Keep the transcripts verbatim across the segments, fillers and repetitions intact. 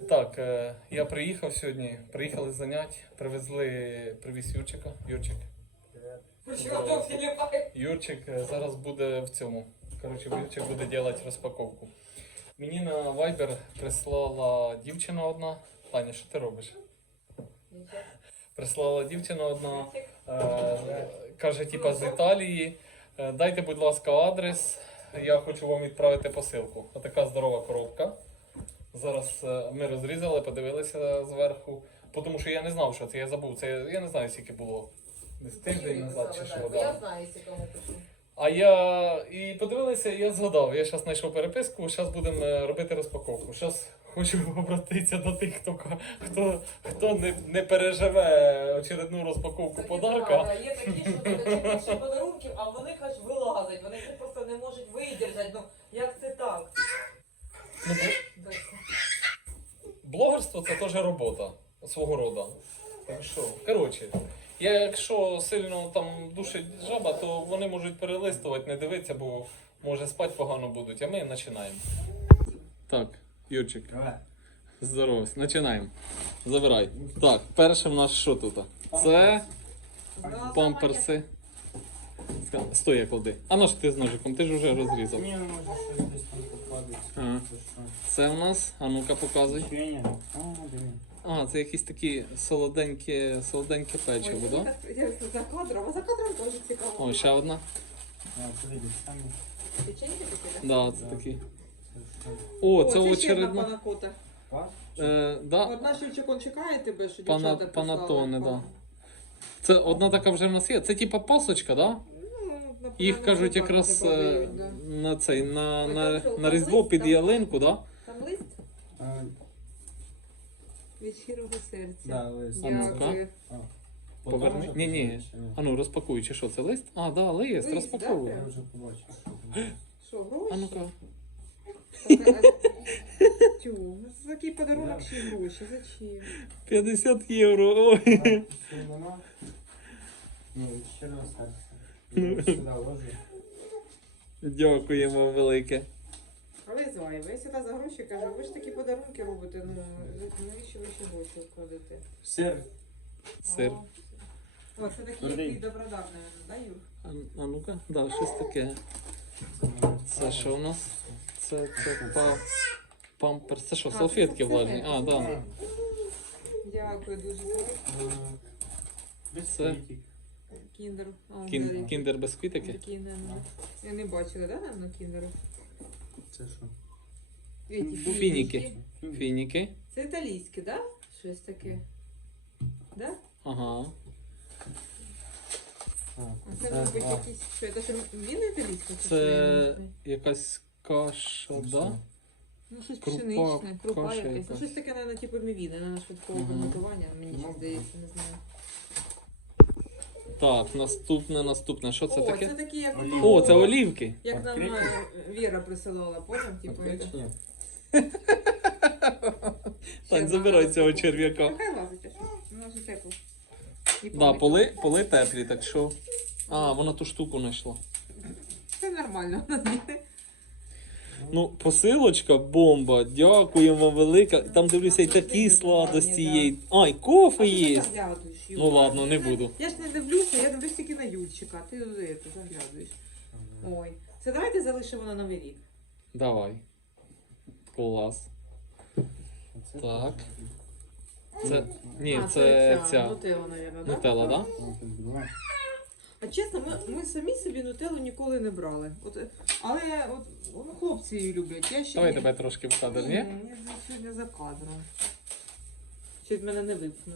Так, е, я приїхав сьогодні, приїхали з занять, привезли, привіз Юрчика. Юрчик. Юрчик е, зараз буде в цьому. Коротше, Юрчик буде робити розпаковку. Мені на Viber прислала дівчина одна. Таня, що ти робиш? Прислала дівчина одна, е, каже, типа з Італії. Е, дайте, будь ласка, адрес. Я хочу вам відправити посилку. Отака здорова коробка. Зараз е, ми розрізали, подивилися зверху. Тому що я не знав, що це, я забув. Це я не знаю, скільки було. Десь тиждень назад чи що. Я знаю, кому пишу. А я і подивилися, і я згадав. Я зараз знайшов переписку, зараз будемо робити розпаковку. Зараз хочу обратитися до тих, хто, хто, хто не, не переживе очередну розпаковку подарка. Є такі, що хочуть більше подарунків, а вони хоч вилазять, вони це просто не можуть видержати. Ну, як це так? Ну, блогерство це теж робота свого роду. Так що, коротше, я якщо сильно там душить жаба, то вони можуть перелистувати, не дивитися, бо може спати погано будуть, а ми починаємо. Так, Юрчик, здорово, починаємо. Забирай. Так, перше в нас що тут? Це памперси. Стой, я клади. А ну ж ти з ножиком, ти ж вже розрізав. Ні, може щось десь там покладеться. Ага. Це в нас, а ну-ка показуй. Печення. А, диви. А, це якісь такі солоденькі, солоденьке печиво, так? Да? Я за кадром, а за кадром теж цікаво. О, ще одна. А, подивись, самі. Печеньки такі, так? Да, це такі. Це що? О, це ще одна очередно. панакота. Паш? Е, да, Одна Шевчик, он чекає тебе, що Пана- дівчата писали. панатоне, да. Це одна така вже в нас є. Це типа пасочка, да? Ну, напевно, Їх кажуть так якраз це е, продають, да. на цей, на, Ой, на, там що, на там Різдво лист, під там? ялинку, да? Там лист А, від щирого серця. да, лист. Дякую. А, Поверни. потім Ні, ні. вже починаєш, А ну розпакуй, чи що це лист? А, да, лист, Лист, розпаковуй. чи ні? да? Я вже побачив. що там. Що, гроші? А ну-ка. Тю, ну це такий подарунок, ще й гроші. Зачем? п'ятдесят євро. Ой. Так, ще нема? Ні, від щирого серця. Ну. Я сюди ложу. Дякуємо велике. Але зайве, я сюди за гроші кажу, ви ж такі подарунки робите, ну навіщо ви ще гроші вкладете? Сир. Сир. О, це такий Твердий. який добродарний, да, Юр? А, а ну-ка, да, щось таке. Це що у нас? Це, це па... памперс. Це що, А, салфетки це влажні? А, да. салфетки. Дякую дуже. Бісквітик. Кіндер. А, Кін, взагалі. кіндер бісквітики? Такі, не, не. Я не бачила, да, на кіндеру? Це що? Эти Фініки. Фініки. Це італійське, да? Щось таке. Да? Ага. А, А це, мабуть, а, якісь... Що, це що, він італійський? чи що, Це я не якась каша, це да? що? Ну, щось Крупа, пшеничне, крупа каша якась. Ну, якась. щось таке, мабуть, типу мівіни, на швидкого Мгм. приготування, мені Ну, ще здається, не знаю. Так, наступне, наступне. Що це О, таке? це такі, як... Олівки. О, це олівки. Як нам Відкриті? е, Віра присилала, потім, типу, Відкрити это. чи ні? Так, забирай цього черв'яка. Нехай лазить, а що? Вона вже тепло. І Да, палить. поли, поли теплі, так що. А, вона ту штуку знайшла. Це нормально. Ну, посилочка бомба. Дякуємо вам велике. Там дивлюся і такі сладості є. А, і кофе є. Ну ладно, не буду. Я ж не дивлюся, я дивлюсь тільки на Юльчика, а ти це заглядуєш. Ой. Це давайте залишимо на Новий рік. Давай. Клас. Оце Так. теж. Це. Ні, А, це ця. Нутелла, мабуть, да? Нутелла, да? Ну, тут два. А чесно, ми, ми самі собі нутеллу ніколи не брали. От, але от, ну, хлопці її люблять. Я ще Давай ні. тебе трошки в кадр, ні? Я сьогодні за кадром. Щось мене не випнув.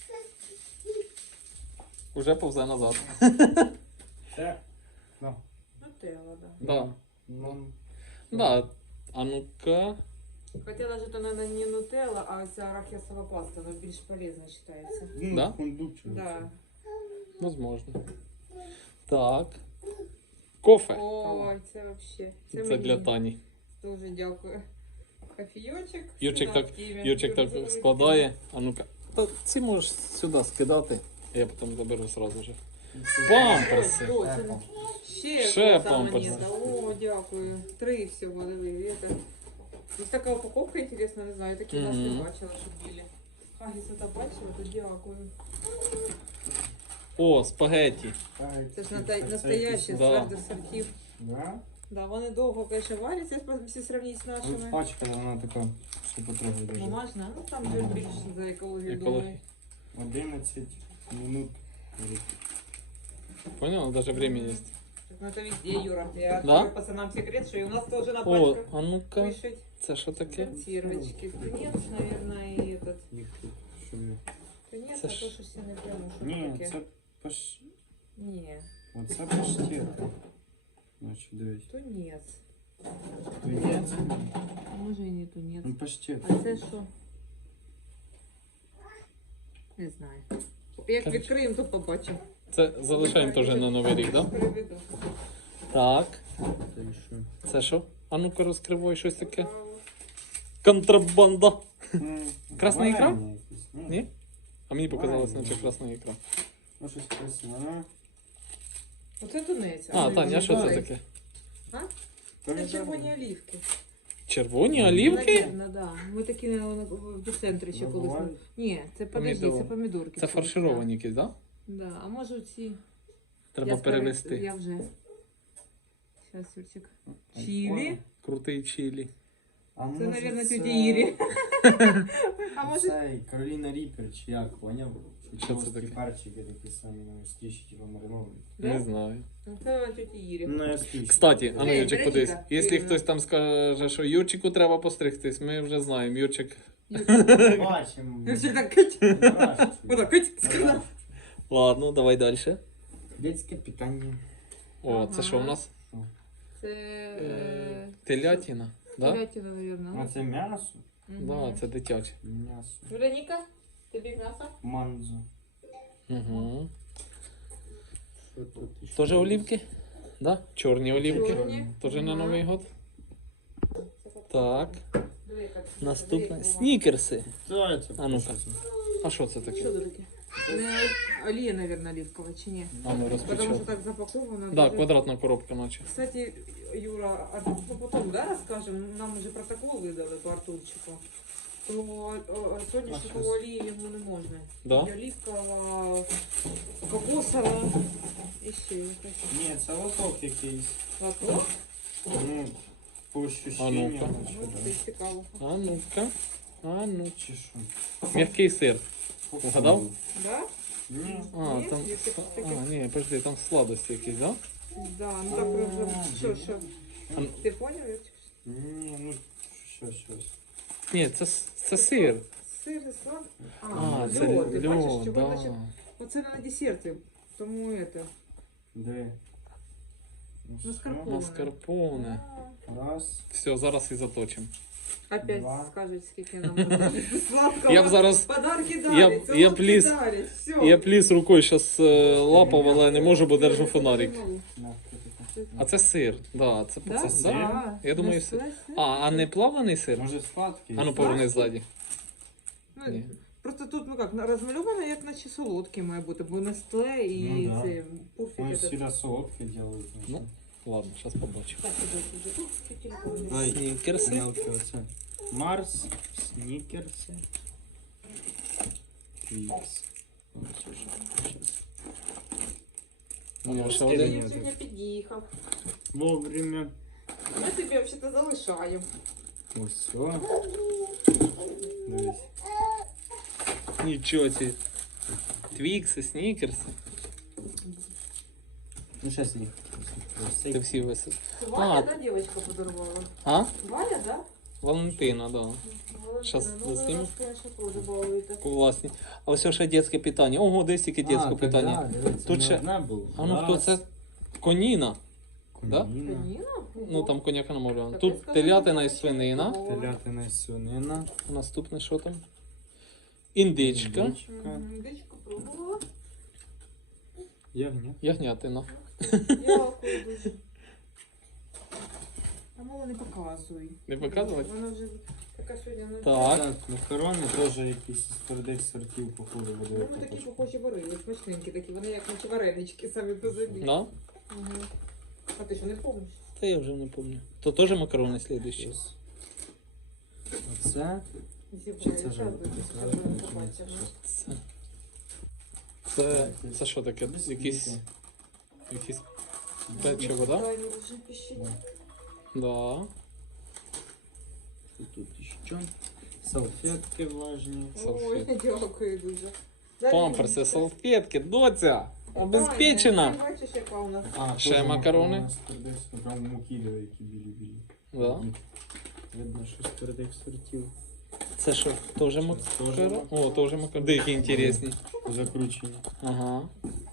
Уже повзе назад. Це? Ну. Нутелла, да. Да. Ну. Да. А ну-ка. Хотіла ж то не не нутелла, а ця арахісова паста, вона більш полезна вважається. Ну, Да? фундучок. Да. Возможно. Так. Кофе. Ой, це вообще. Це мені. для Тані. Дуже дякую. Кофійочок. Юрчик так, сладкий. Юрчик так Дуже складає. А ну-ка. Та ці можеш сюди скидати. Я потім заберу сразу же. Памперси. Ой, це Ще, Ще там памперси. монета. О, дякую. Три всього, диви. Это... Ось така упаковка інтересна, не знаю, такі у нас не Мгм. бачила, щоб білі. Хагіс це бачила, то дякую. О, спагетті. Це ж ната- настоящі з Да. твердих сортів. Да? Да, вони довго, звісно, варяться, якщо сравнити з Ну, нашими. пачка, вона така, що потрогай даже. Бумажна, ну там вже більше за екологію Екологію. думаю. одинадцять минут. Понял? Даже время є. Ну это везде, Юра. Я Да? открою пацанам секрет, что и у нас тоже на О, пачках а ну-ка. пишет. Це що таке? Консервочки. Тунец, наверное, и этот. Їх тут, щоб я- Тунец, Це а ж- то, что все не прямо, что Ні, таке. це паш... Не, Оце паштет. Значить, дивись. тунец. Тунець. Може і не тунец. Ну, паштет. А це що? Не знаю. Як Короче. відкриємо, то побачимо. Це залишаємо теж на новий рік, да? Приведу. Так. Та й що? Це що? А ну-ка розкривай щось таке. Контрабанда. М, Красна ікра? варення якесь, ні? Ні? А мені показалось, Варення. наче красна ікра. Ну, щось красиве, ну. Оце тунець. А, ну, Таня, а що це давай. таке? Це Помідори. червоні олівки. Червоні олівки? Наверно, да. Ми такі на, на, в децентрі ще Ну, колись. бувають. Ні, це подожди, Помідори. це помідорки. Це фаршировані якісь, да? Да. А може ці. Треба Я спер- перевести. Я вже. Зараз, Юрчик. Ай, Чилі. ой. Крутий чилі. А Це, може, мабуть, це- тіті Ірі. А може. Цей Кароліна Ріпер, чи як, поняв? Що це Плоскі таке? перчики такі самі, ну, стрічі, типу, мариновані. Да? Не знаю. Ну, Це тіті Ірі. Ну, я стрічі. Кстати, а ну Ей, Юрчик, подивись. Вероніка, Якщо Ірина. хтось там скаже, що Юрчику треба постригтись, ми вже знаємо. Юрчик. Бачимо. Юрчик так кить. Краще. Отак кить. сказав. Ладно, давай далі. Детське питання. О, це що у Ага. нас? Це. е, Телятина. Да? Телятина, А мабуть. це м'ясо? Да, це дитяче. М'ясо. Вероніка, тобі м'ясо? Манзо. Угу. Що тут іще? Тоже олівки? Да? Чорні олівки. Чорні. Тоже на Ага. Новий год. Так. Диви, яка- Наступне. диви, яка Снікерси. Що це? А ну-ка. Що це? А що це таке? Що це таке? Не олія, мабуть, оливкова, чи ні? А ну Потому що розпочав. так запаковано. Да, дуже- квадратна коробка наче. Кстати, Юра, а ну потом, да, расскажем, нам уже протокол видали по Артурчику. То о, сьогодні А, шокову щас. олію йому не можна. Да? І оливкова, кокосова і ще якась. Ні, це лоток якийсь. Латок? Ну, по А ощущенням. ну-ка. що Ну, да. це цікаво. А ну-ка. А ну. Чи що? М'який сир. По Вгадав? вкусу. Да? Ні. А, Ні, там. є таке- А, таке. ні, подожди, там сладості якісь, да? Да, ну так вже. Що, що? А, Ти поняв? Юрчик? Ні, ну, що, щось. ні, це, с- це сир. Сир і слад? А, А, це льод. Ти бачиш, льод, чого да. значить? Оце на десерти. Тому это. Де? Ну, Маскарпоне. Маскарпоне. А, Раз. Все, зараз і заточимо. Опять Два. скажуть, скільки нам сладкого. Я б зараз. Подарки Я дарять, б- я б солодкі ліз- дарять, все. Я пліс рукою зараз лапав, але не можу, бо держу фонарик. На, що таке? А це сир. Да, це, Да? це, Це да. сир? Я думаю, Не сир. сир? А, а не плавлений сир? Може сладкий? А ну поверни ззаді. Ну, Ні. просто тут, ну як, розмальовано, як наче солодкий має бути, бо Нестле і Ну да. це пуфік. Ми этот. всегда солодке делают. Ну. Ладно, зараз побачимо. Так, іди, іди, тут телефон. Дай. Снікерси. Мелке оце. Марс, снікерси. Твікс. Ну, ще Скидання один. Ти отак. сьогодні під'їхав. Вовремя. Ми тобі взагалі залишаємо. Ось все. Дивись. Нічого ці. Твікси, снікерси. Ну, зараз їх. Це всі висить. Це Валя, А. да, дівчинка подарувала? А? Валя, да? Валентина, да. Щас ну, ви доснімемо. нас, конечно, теж балуєте. Класні. А ось ще дитяче питання. Ого, десь тільки дитяче питання. Тут ще- А ну хто це? Коніна. Да? Коніна. Каніна? Ну там коняка намовляно. Так, Тут я скажу, телятина і що свинина. це Телятина і свинина. Наступне що там? Індичка. Індичка. Мгм, Індичку пробувала. Ягня. Ягнятина. Дякую дуже. А мало не показуй. Не показувати? Вона вже така сьогодні. Ну, Так. Так, макарони теж якісь з твердих сортів, походу, Ну, буде. ми такі похожі варили, смачненькі такі, вони як наче варенички самі по собі. Да? Угу. А ти що не помниш? Та я вже не пам'ятаю. То теж макарони слідуючі. Щас. Це? Чи це жовте? Це жовте, чи ні? Це що? Це, це, це що таке? Якісь, якісь печиво, да? Да. Да. Що тут ще? Салфетки влажні. Салфетки. Ой, дякую дуже. Памперси, салфетки, доця! Обезпечена! Ти бачиш, яка у нас. А, Ще теж макарони? у нас твердих, прям муки, які білі-білі. Да. Видно, що з твердих сортів. Це що, теж Це макарони? теж О, теж макарони. Які інтересні. Закручені. Ага.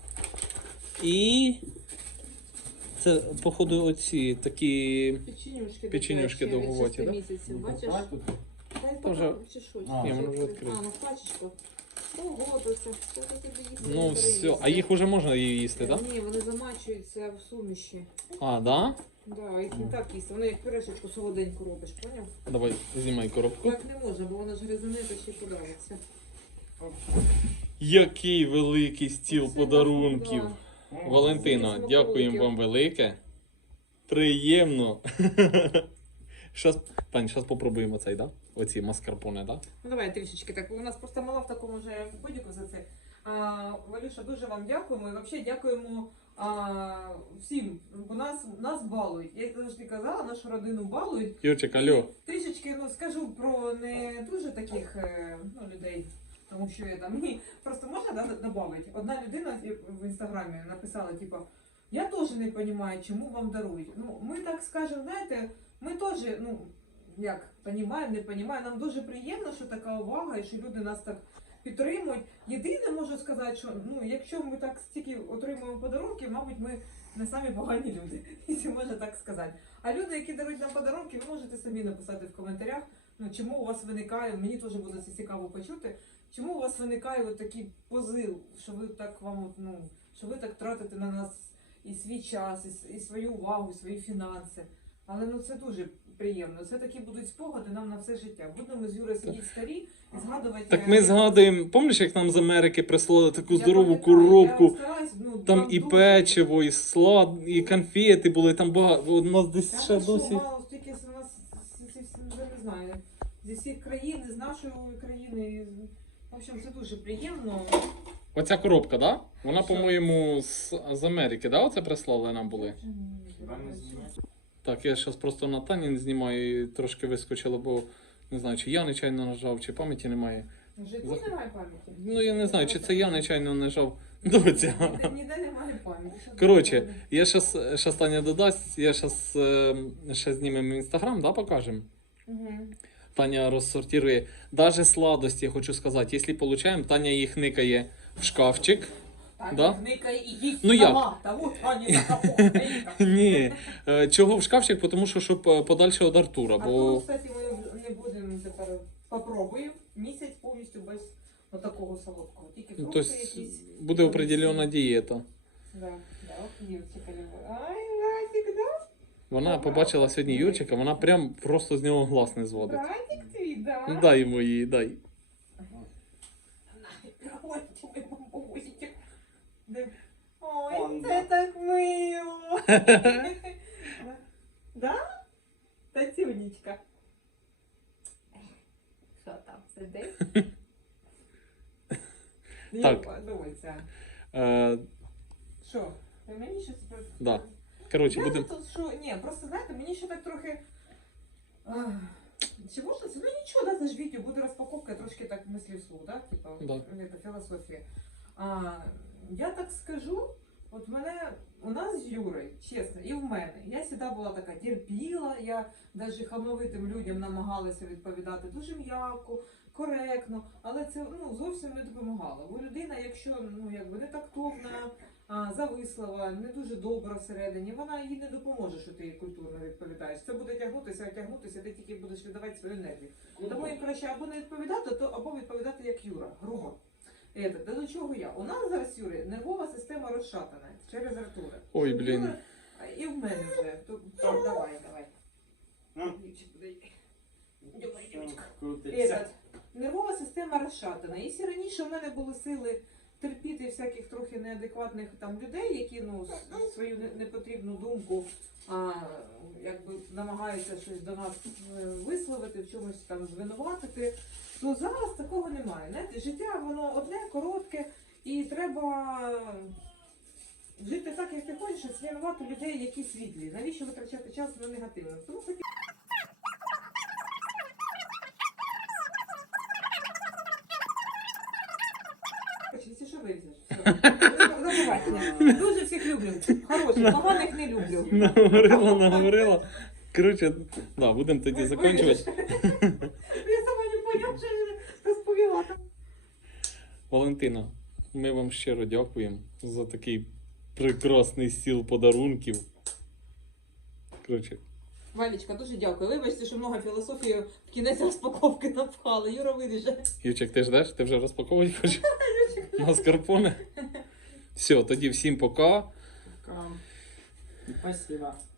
І це, походу, оці такі. Печенюшки. Печенюшки дитячі, від довготі, шести да? місяців, бачиш? Покупай тут. Та й Тоже- пока, чи що? А, Чи ні, воно вже відкрите? відкрите. А, ну пачечка. Ого, то це. Це ти тобі їсти Ну не все. переїсти. А їх уже можна їсти, так? Да? Ні, вони замачуються в суміші. А, да? Да, їх не так їсти. Вони як пюрешечку солоденьку робиш, поняв? Давай, знімай коробку. Так не можна, бо воно ж гризуни, то ще подавиться. Який великий стіл Це подарунків. да. Валентина, Скільки дякуємо смаколиків. вам велике. Приємно. Щас, Тань, зараз попробуємо цей, да? Оці маскарпоне, да? Ну давай трішечки так. У нас просто мала в такому же бодіку за це. А, Валюша, дуже вам дякуємо. І взагалі дякуємо а, всім. Бо нас, нас балують. Я завжди казала, нашу родину балують. Юрчик, алло. І трішечки ну, скажу про не дуже таких е, ну, людей. Тому що я там мені просто можна да, додати. Одна людина в інстаграмі написала, типу, я теж не розумію, чому вам дарують. Ну, ми так скажемо, знаєте, ми теж, ну, як, розуміємо, не розуміємо. Нам дуже приємно, що така увага і що люди нас так підтримують. Єдине можу сказати, що ну, якщо ми так стільки отримуємо подарунки, мабуть, ми не самі погані люди, якщо можна так сказати. А люди, які дарують нам подарунки, ви можете самі написати в коментарях, ну, чому у вас виникає, мені теж буде це цікаво почути, чому у вас виникає от такий позив, що ви так вам, от, ну, що ви так тратите на нас і свій час, і, с- і свою увагу, і свої фінанси. Але ну це дуже приємно. Це такі будуть спогади нам на все життя. Будемо з Юрою сидіти старі і згадувати. Так е, ми згадуємо, пам'ятаєш, як нам з Америки прислали таку я здорову пам'ятаю, я коробку, стараюсь, ну, там вам і дуже. печиво, і слад, і конфети були, там багато. У нас Та десь ще ви що, досі. мало, стільки з нас, з- з- з- вже не знаю, зі всіх країн, з нашої країни. В общем, це дуже приємно. Оця коробка, да? Вона, Що? по-моєму, з, з Америки, да? Оце прислали нам були? Хіба не знімаєш? Так, я зараз просто на Тані знімаю і трошки вискочило, бо не знаю, чи я нечайно нажав, чи пам'яті немає. Вже За- тут немає пам'яті? Ну я не знаю, чи це я нечайно нажав. Доця. Ніде, ніде немає пам'яті. Що Коротше, таке? я щас, щас Таня додасть, я щас е, ще знімемо інстаграм, да, покажемо. Мгм. Таня розсортирує. Даже сладості, я хочу сказати, якщо получаємо, Таня їх никає в шкафчик. Так, Да? зникай і їсть Ну, сама. Та от Аня така похмелька. Ні. Е, Чого в шкафчик? Тому що щоб е, подальше від Артура. А то, Бо кстати, ми не будемо тепер попробуємо місяць повністю без отакого солодкого. Тільки ну, фрукти тобто якісь. буде определена дієта. Да, да, от Юрчика любить. Ай, Васик, да? Вона побачила сьогодні Юрчика, вона прям просто з нього глаз не зводить. Братик твій, да? Ну, дай йому її, дай. Ой, тебе бабусечка. Де- Ой, Он, це так мило. Да? Тацюнечка. Що там, сидиш? Так. Дивися. Е, Що? Ти мені щось про... Да. Коротше, Я будемо. тут що, ні, просто знаєте, мені ще так трохи. Ах, чи можна це? Ну нічого, да, це ж відео, буде розпаковка, трошки так мислі вслух, да? Типа, Да. це філософія. А, я так скажу, от мене, у нас з Юрою, чесно, і в мене, я завжди була така терпіла, я навіть хамовитим людям намагалася відповідати дуже м'яко, коректно, але це ну, зовсім не допомагало. Бо людина, якщо ну, якби не тактовна, а, завислова, не дуже добра всередині, вона їй не допоможе, що ти їй культурно відповідаєш. Це буде тягнутися, тягнутися, ти тільки будеш віддавати свою енергію. Тому їм краще або не відповідати, то або відповідати як Юра, грубо. Ето, та до чого я? У нас зараз, Юрі, нервова система розшатана через Артура. Ой, Що блін. Юра- а, І в мене вже. То, то, давай, давай. Ну. Дівчик, дай. Давай, дівчик. Крутиться. Этот, нервова система розшатана. Якщо раніше в мене були сили терпіти всяких трохи неадекватних там людей, які ну с- свою не- непотрібну думку а, якби намагаються щось до нас е, висловити, в чомусь там звинуватити. То зараз такого немає. Знаєте, життя воно одне, коротке, і треба жити так, як ти хочеш, і цінувати людей, які світлі. Навіщо витрачати час на негативне? Тому хотів. Якщо що вирізеш. Все. До побачення. Дуже всіх люблю. Хороших, поганих не люблю. Наговорила, наговорила. Коротше, да, будемо тоді Ви- закінчувати. виріжеш. Я сама не поняла, що я розповіла там. Валентина, ми вам щиро дякуємо за такий прекрасний стіл подарунків. Коротше, Валічка, дуже дякую. Вибачте, що много філософії в кінець розпаковки напхала. Юра виріже. Юрчик, ти ждеш? Ти вже розпаковувати хочеш? Маскарпоне? Все, тоді всім пока. Пока. Спасибо.